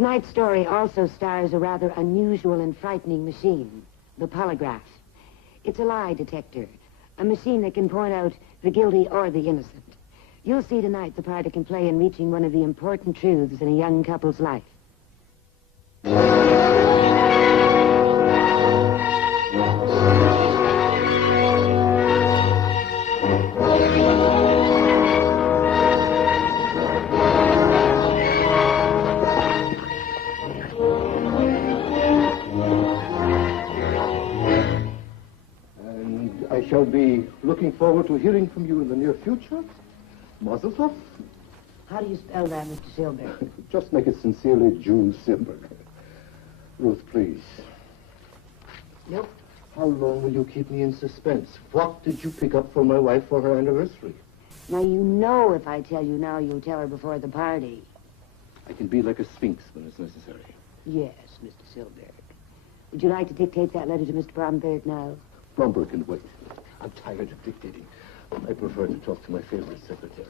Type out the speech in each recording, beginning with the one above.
Tonight's story also stars a rather unusual and frightening machine, the polygraph. It's a lie detector, a machine that can point out the guilty or the innocent. You'll see tonight the part it can play in reaching one of the important truths in a young couple's life. I shall be looking forward to hearing from you in the near future. Mazel tov. How do you spell that, Mr. Silberg? Just make it sincerely Jules Silberg. Ruth, please. Nope. How long will you keep me in suspense? What did you pick up for my wife for her anniversary? Now, you know if I tell you now, you'll tell her before the party. I can be like a sphinx when it's necessary. Yes, Mr. Silberg. Would you like to dictate that letter to Mr. Bromberg now? Bromberg can wait. I'm tired of dictating. I prefer to talk to my favorite secretary.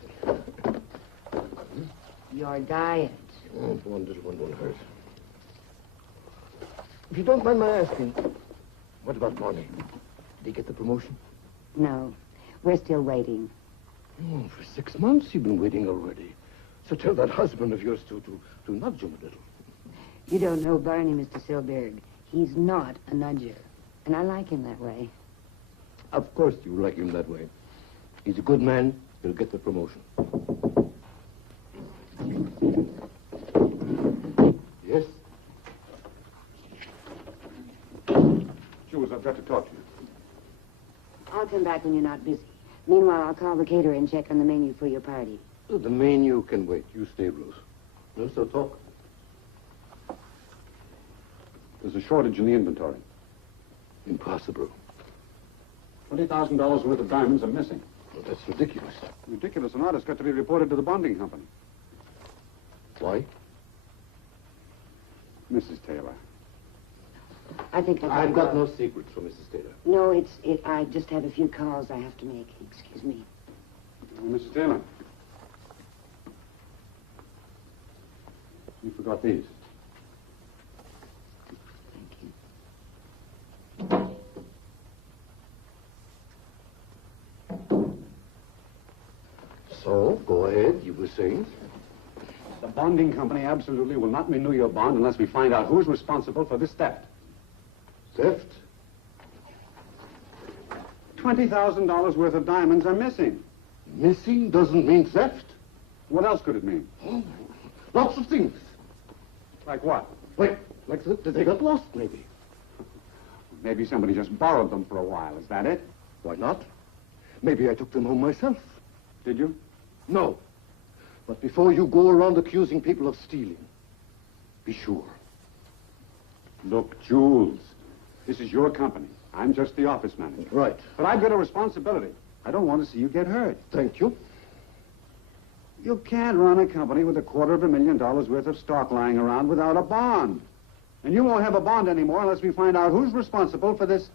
Your diet. Oh, one little one won't hurt. If you don't mind my asking, what about Bonnie? Did he get the promotion? No, we're still waiting. Oh, for 6 months you've been waiting already. So tell that husband of yours to nudge him a little. You don't know Barney, Mr. Silberg. He's not a nudger. And I like him that way. Of course you like him that way. He's a good man. He'll get the promotion. Yes? Jules, I've got to talk to you. I'll come back when you're not busy. Meanwhile, I'll call the caterer and check on the menu for your party. The menu can wait. You stay, Ruth. No, so talk. There's a shortage in the inventory. Impossible. $20,000 worth of diamonds are missing. Well, that's ridiculous. Ridiculous or not, it's got to be reported to the bonding company. Why? Mrs. Taylor. I think I've got no secrets from Mrs. Taylor. No, I just have a few calls I have to make. Excuse me. Mrs. Taylor. You forgot these. So, go ahead. You were saying? The bonding company absolutely will not renew your bond unless we find out who's responsible for this theft. Theft? $20,000 worth of diamonds are missing. Missing doesn't mean theft. What else could it mean? Oh, lots of things. Like what? Like that they got lost, maybe. Maybe somebody just borrowed them for a while. Is that it? Why not? Maybe I took them home myself. Did you? No. But before you go around accusing people of stealing, be sure. Look, Jules, this is your company. I'm just the office manager. Right. But I've got a responsibility. I don't want to see you get hurt. Thank you. You can't run a company with $250,000 worth of stock lying around without a bond. And you won't have a bond anymore unless we find out who's responsible for this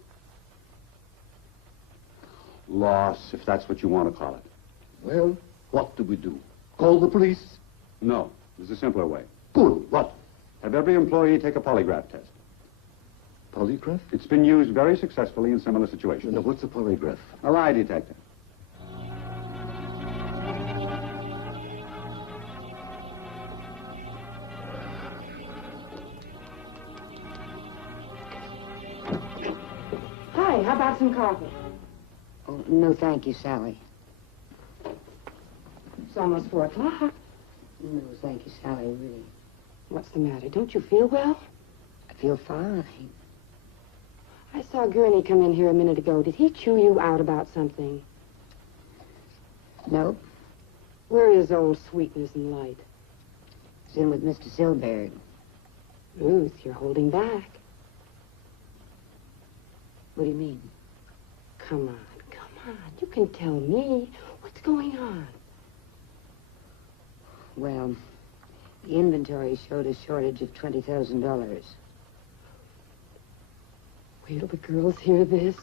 loss, if that's what you want to call it. Well, what do we do? Call the police? No, there's a simpler way. Good. What? Have every employee take a polygraph test. Polygraph? It's been used very successfully in similar situations. Now, what's a polygraph? A lie detector. Hi, how about some coffee? Oh, no, thank you, Sally. It's almost 4 o'clock. No, thank you, Sally, really. What's the matter? Don't you feel well? I feel fine. I saw Gurney come in here a minute ago. Did he chew you out about something? No, Where is old sweetness and light? it's in with Mr. Silberg. Ruth, you're holding back. What do you mean? Come on. You can tell me. What's going on? Well, the inventory showed a shortage of $20,000. Wait till the girls hear this.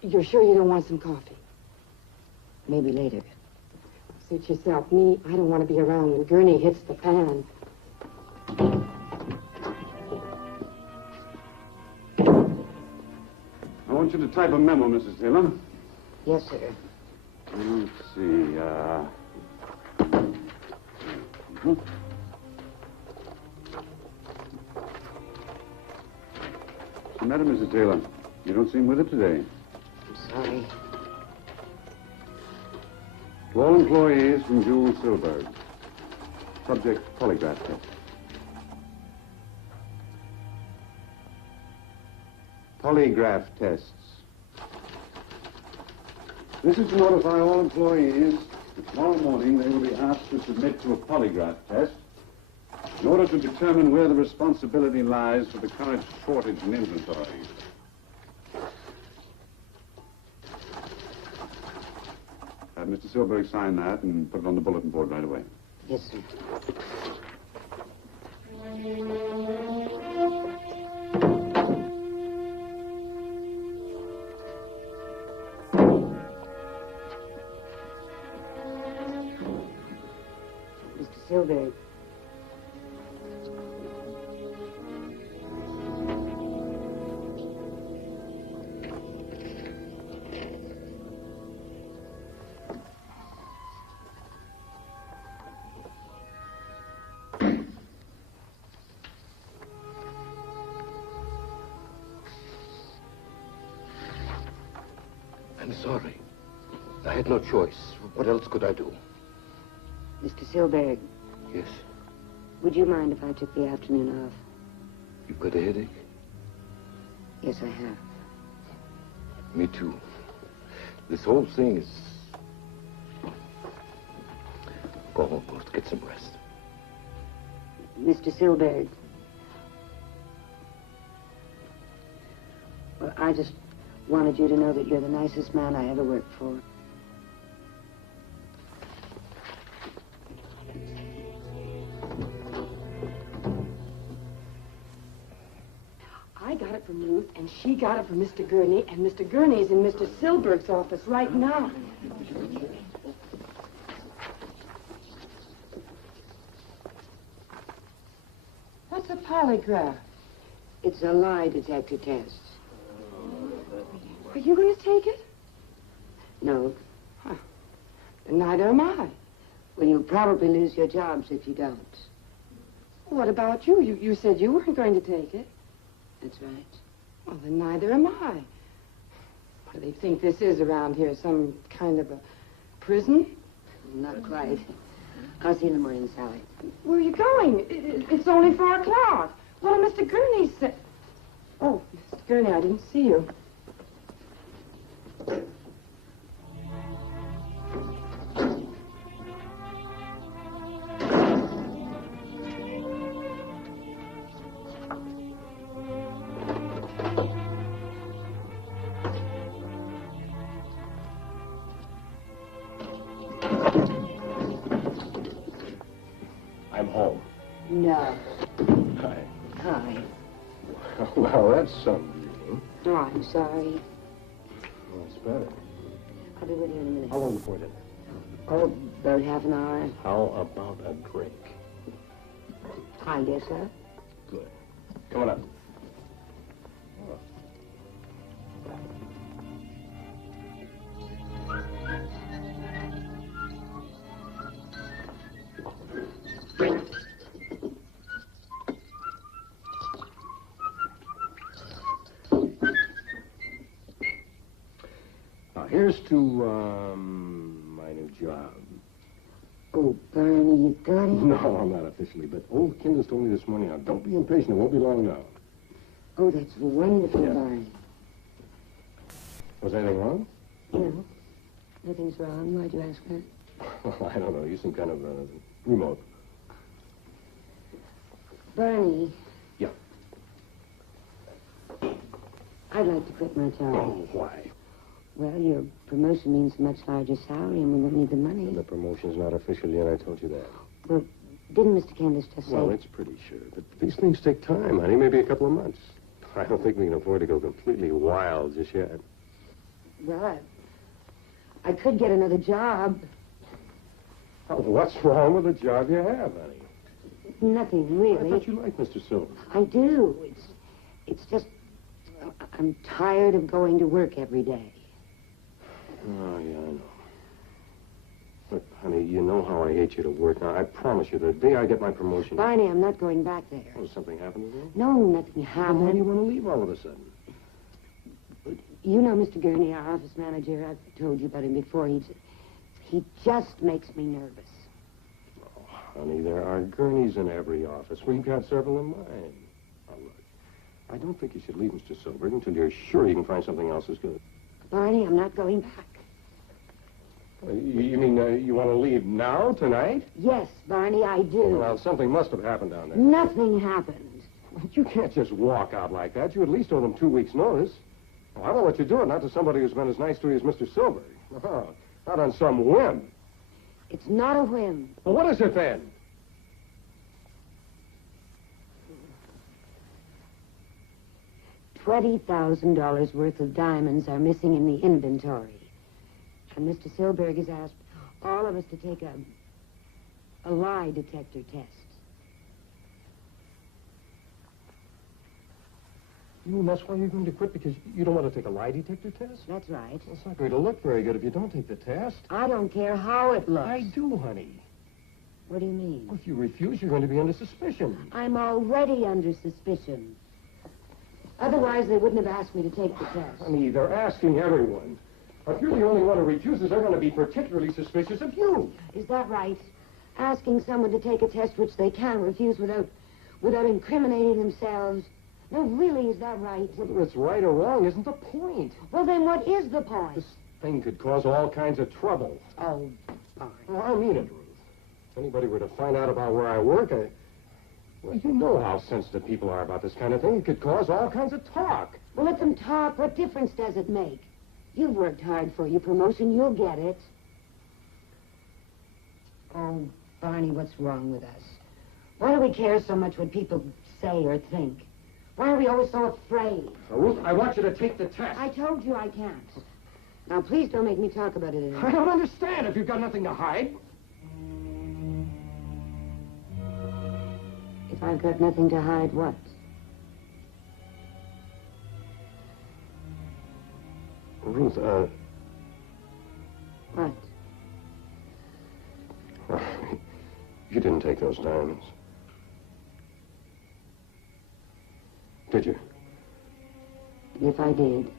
You're sure you don't want some coffee? Maybe later. Suit yourself. Me, I don't want to be around when Gurney hits the fan. want you to type a memo, Mrs. Taylor. Yes, sir. Let's see, What's the matter, Mrs. Taylor? You don't seem with it today. I'm sorry. To all employees from Jules Silberg. Subject polygraph test. Polygraph tests. This is to notify all employees that tomorrow morning they will be asked to submit to a polygraph test in order to determine where the responsibility lies for the current shortage in inventory. Have Mr. Silberg sign that and put it on the bulletin board right away. Yes, sir. Mr. Silberg. I'm sorry. I had no choice. What else could I do? Mr. Silberg, Yes? would you mind if I took the afternoon off? You've got a headache? Yes, I have. Me too. This whole thing is... Go home, Post. Get some rest. Mr. Silberg. Well, I just wanted you to know that you're the nicest man I ever worked for. I got it from Ruth, and she got it from Mr. Gurney, and Mr. Gurney's in Mr. Silberg's office right now. What's a polygraph? It's a lie detector test. Are you going to take it? No. And neither am I. Well, you'll probably lose your jobs if you don't. What about you? You said you weren't going to take it. That's right. Well, then neither am I. What do they think this is around here? Some kind of a prison? Not quite. I'll see you in the morning, Sally. Where are you going? It's only 4 o'clock. What did Mr. Gurney say? Oh, Mr. Gurney, I didn't see you. I'm home. No. Hi. Hi. Well, that's something. No, I'm sorry. Well, that's better. I'll be with you in a minute. How long before dinner? Oh, about half an hour. How about a drink? I guess so. Good. Come on up. Now, here's to, my new job. Oh, Barney, you got it? No, I'm not officially, but old Kendall's told me this morning. Now, don't be impatient. It won't be long now. Oh, that's wonderful, Yeah. Barney. Was anything wrong? No, nothing's wrong. Why'd you ask that? I don't know. Use some kind of remote. Barney. Yeah. I'd like to quit my job. Oh, why? Well, your promotion means a much larger salary, and we won't need the money. And the promotion's not official yet. I told you that. Well, didn't Mr. Candace just say... Well, it's pretty sure. But these things take time, honey. Maybe a couple of months. I don't think we can afford to go completely wild just yet. Well, I could get another job. Oh, what's wrong with the job you have, honey? Nothing, I really. thought you liked Mr. Silver. I do. It's just... I'm tired of going to work every day. Oh, yeah, I know. Look, honey, you know how I hate you to work. Now, I promise you, the day I get my promotion... Barney, I'm not going back there. Oh, something happened to you? No, nothing Then happened. why do you want to leave all of a sudden? You know Mr. Gurney, our office manager. I've told you about him before. He just makes me nervous. Oh, honey, there are Gurneys in every office. We've got several in mine. Now, look, I don't think you should leave Mr. Silberg until you're sure you can find something else as good. Barney, I'm not going back. You mean you want to leave now, tonight? Yes, Barney, I do. Well, something must have happened down there. Nothing happened. You can't just walk out like that. You at least owe them 2 weeks' notice. Well, I won't let you do it, not to somebody who's been as nice to you as Mr. Silberg. No, not on some whim. It's not a whim. Well, what is it then? $20,000 worth of diamonds are missing in the inventory. And Mr. Silberg has asked all of us to take a lie detector test. You mean that's why you're going to quit, because you don't want to take a lie detector test? That's right. Well, it's not going to look very good if you don't take the test. I don't care how it looks. I do, honey. What do you mean? If you refuse, you're going to be under suspicion. I'm already under suspicion. Otherwise, they wouldn't have asked me to take the test. Honey, they're asking everyone. If you're the only one who refuses, they're going to be particularly suspicious of you. Is that right? Asking someone to take a test which they can refuse without incriminating themselves. No, really, is that right? Whether it's right or wrong isn't the point. Well, then what is the point? This thing could cause all kinds of trouble. Oh, fine. Well, I mean it, Ruth. If anybody were to find out about where I work, well, you know how sensitive people are about this kind of thing. It could cause all kinds of talk. Well, let them talk. What difference does it make? You've worked hard for your promotion. You'll get it. Oh, Barney, what's wrong with us? Why do we care so much what people say or think? Why are we always so afraid? Now, Ruth, I want you to take the test. I told you I can't. Now, please don't make me talk about it anymore. I don't understand if you've got nothing to hide. If I've got nothing to hide, what? Ruth, What? you didn't take those diamonds. Did you? If I did,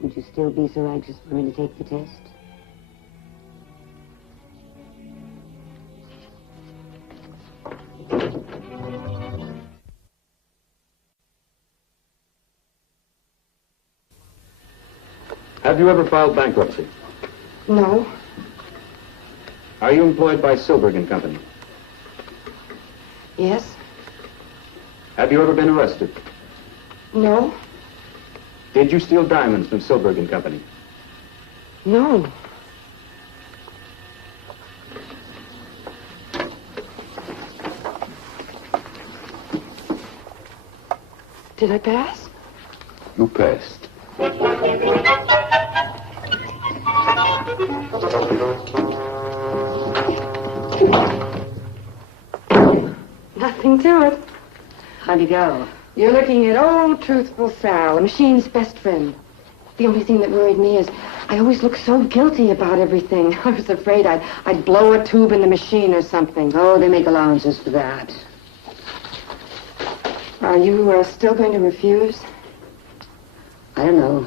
would you still be so anxious for me to take the test? Have you ever filed bankruptcy? No. Are you employed by Silberg and Company? Yes. Have you ever been arrested? No. Did you steal diamonds from Silberg and Company? No. Did I pass? You passed. Nothing to it. How'd you go? You're looking at old Truthful Sal, the machine's best friend. The only thing that worried me is I always look so guilty about everything. I was afraid I'd blow a tube in the machine or something. Oh, they make allowances for that. Are you still going to refuse? I don't know.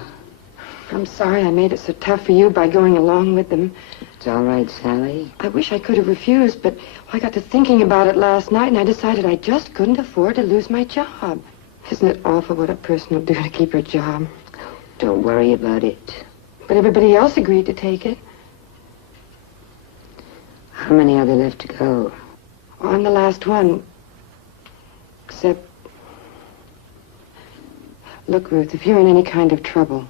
I'm sorry I made it so tough for you by going along with them. It's all right, Sally. I wish I could have refused, but I got to thinking about it last night, and I decided I just couldn't afford to lose my job. Isn't it awful what a person will do to keep her job? Don't worry about it. But everybody else agreed to take it. How many are there left to go? Oh, I'm the last one. Except... Look, Ruth, if you're in any kind of trouble...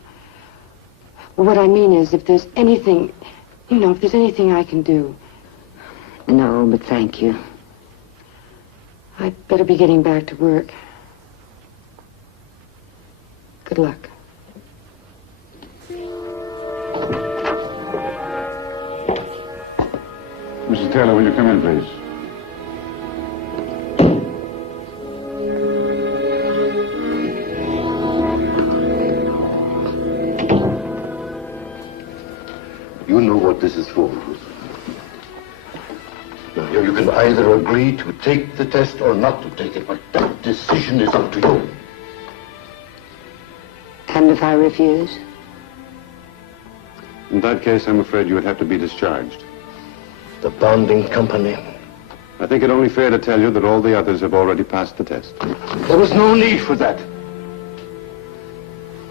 Well, what I mean is, if there's anything... You know, if there's anything I can do... No, but thank you. I'd better be getting back to work. Good luck. Mrs. Taylor, will you come in, please? what this is for, Ruth. Now, you can either agree to take the test or not to take it, but that decision is up to you. And if I refuse? In that case, I'm afraid you would have to be discharged. The bonding company. I think it only fair to tell you that all the others have already passed the test. There was no need for that.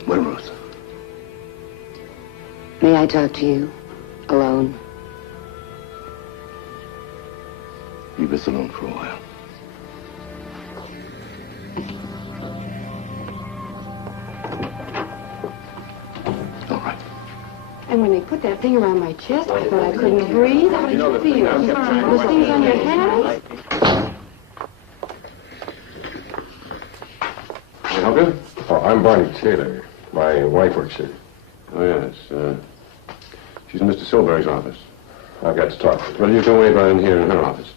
Well, Ruth. May I talk to you? Alone? Leave us alone for a while. All right. And when they put that thing around my chest, I thought I couldn't breathe. How did you feel? Those things on your hands? Can I help you? Oh, I'm Barney Taylor. My wife works here. Oh, yes. She's in Mr. Silberg's office. I've got to talk to her. Well, you can wait right in here in her office.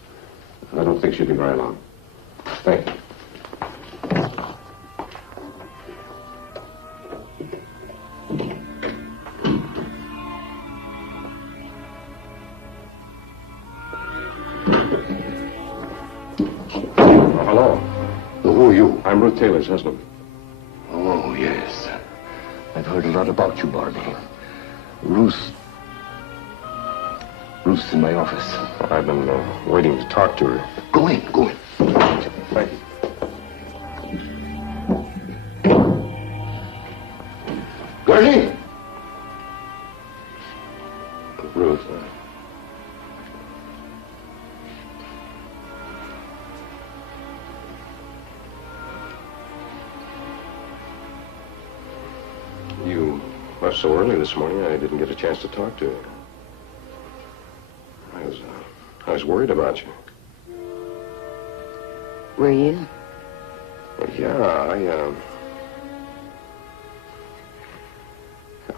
I don't think she'll be very long. Thank you. Oh, hello. Who are you? I'm Ruth Taylor's husband. Oh, yes. I've heard a lot about you, Barney. Ruth's in my office. I've been waiting to talk to her. Go in, go in. Thank you. Gertie! Ruth, you left so early this morning, I didn't get a chance to talk to you. I was worried about you. Were you? Well, yeah,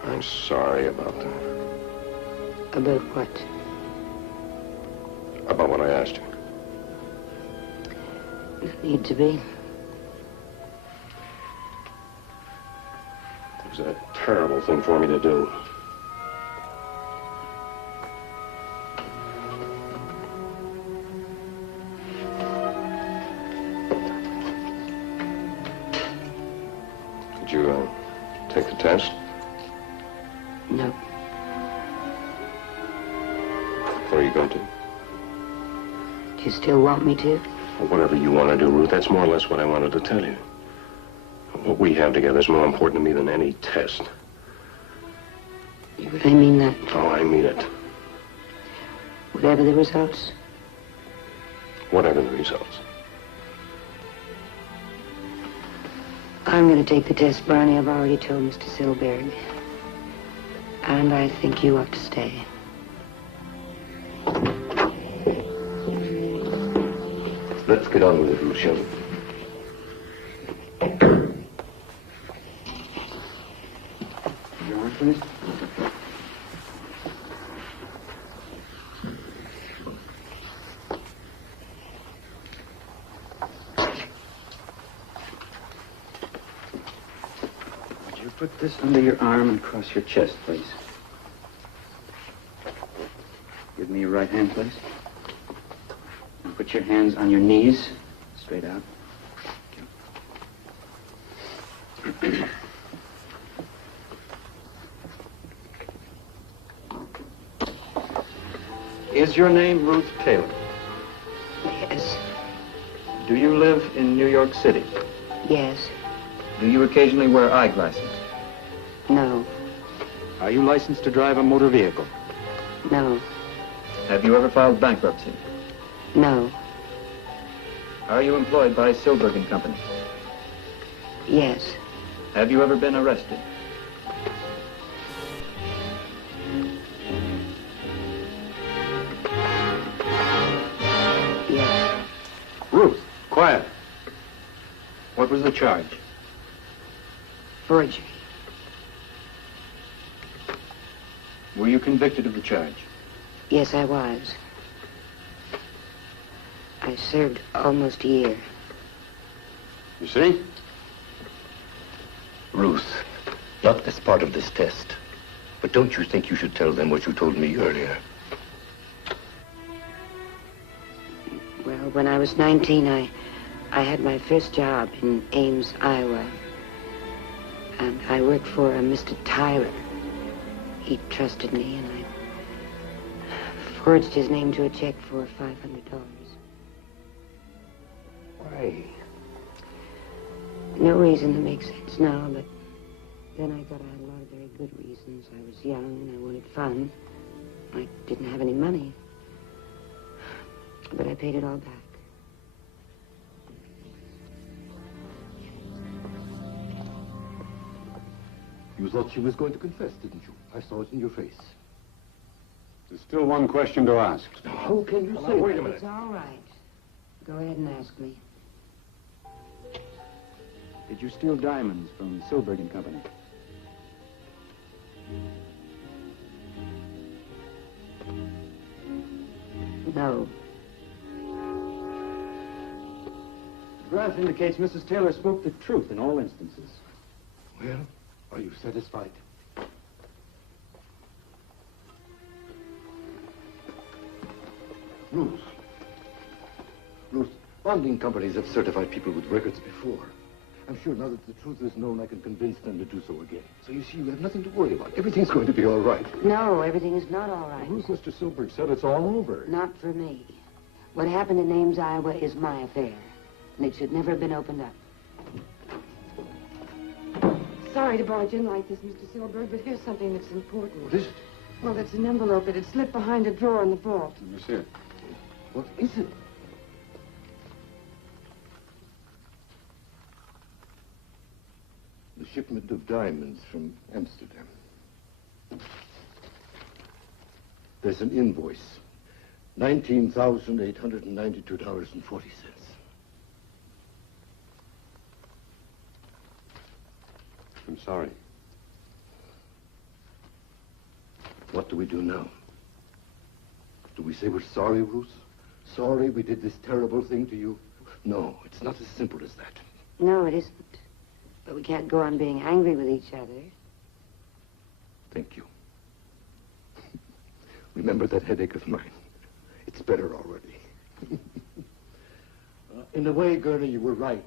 I'm sorry about that. About what? About what I asked you. No need to be. It was a terrible thing for me to do. Did you take the test? No. Where are you going to? Do you still want me to? Well, whatever you want to do, Ruth, that's more or less what I wanted to tell you. What we have together is more important to me than any test. You really mean that? Oh, I mean it. Whatever the results? Whatever the results. I'm going to take the test, Barney. I've already told Mr. Silberg. And I think you ought to stay. Let's get on with it, Ruth, shall we? Your arm, please. Would you put this under your arm and across your chest, please? Give me your right hand, please. And put your hands on your knees, straight out. Is your name Ruth Taylor? Yes. Do you live in New York City? Yes. Do you occasionally wear eyeglasses? No. Are you licensed to drive a motor vehicle? No. Have you ever filed bankruptcy? No. Are you employed by Silberg and Company? Yes. Have you ever been arrested? Yes. Ruth, quiet. What was the charge? Forgery. Were you convicted of the charge? Yes, I was. I served almost a year. You see? Ruth, not as part of this test. But don't you think you should tell them what you told me earlier? Well, when I was 19, I had my first job in Ames, Iowa. And I worked for a Mr. Tyler. He trusted me, and I forged his name to a check for $500. Why? No reason that makes sense now, but then I thought I had a lot of very good reasons. I was young, and I wanted fun. I didn't have any money. But I paid it all back. You thought she was going to confess, didn't you? I saw it in your face. There's still one question to ask. How can you say... Wait a minute. It's all right. Go ahead and ask me. Did you steal diamonds from Silberg and Company? No. The graph indicates Mrs. Taylor spoke the truth in all instances. Well, are you satisfied? Ruth. Ruth, bonding companies have certified people with records before. I'm sure now that the truth is known, I can convince them to do so again. So you see, you have nothing to worry about. Everything's going to be all right. No, everything is not all right. Ruth, Mr. Silberg said it's all over. Not for me. What happened in Ames, Iowa is my affair. And it should never have been opened up. Sorry to barge in like this, Mr. Silberg, but here's something that's important. What is it? Well, it's an envelope. It had slipped behind a drawer in the vault. Let me see it. What is it? The shipment of diamonds from Amsterdam. There's an invoice. $19,892.40. I'm sorry. What do we do now? Do we say we're sorry, Ruth? Sorry we did this terrible thing to you? No, it's not as simple as that. No, it isn't. But we can't go on being angry with each other. Thank you. Remember that headache of mine? It's better already. In a way, Gurney, you were right.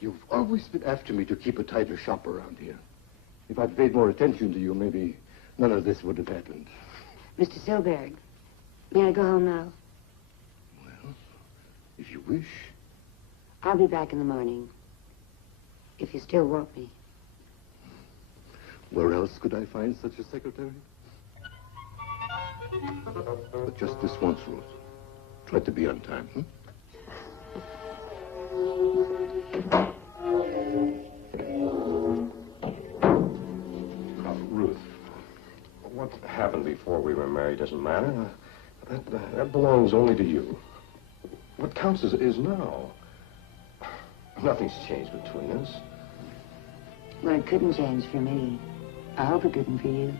You've always been after me to keep a tighter shop around here. If I'd paid more attention to you, maybe none of this would have happened. Mr. Silberg, may I go home now? Well, if you wish. I'll be back in the morning. If you still want me. Where else could I find such a secretary? But just this once, Ruth. Try to be on time, hmm? Ruth, what happened before we were married doesn't matter. That belongs only to you. What counts is now. Nothing's changed between us. Well, it couldn't change for me. I hope it didn't for you.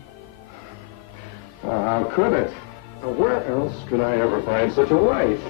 How could it? Where else could I ever find such a wife?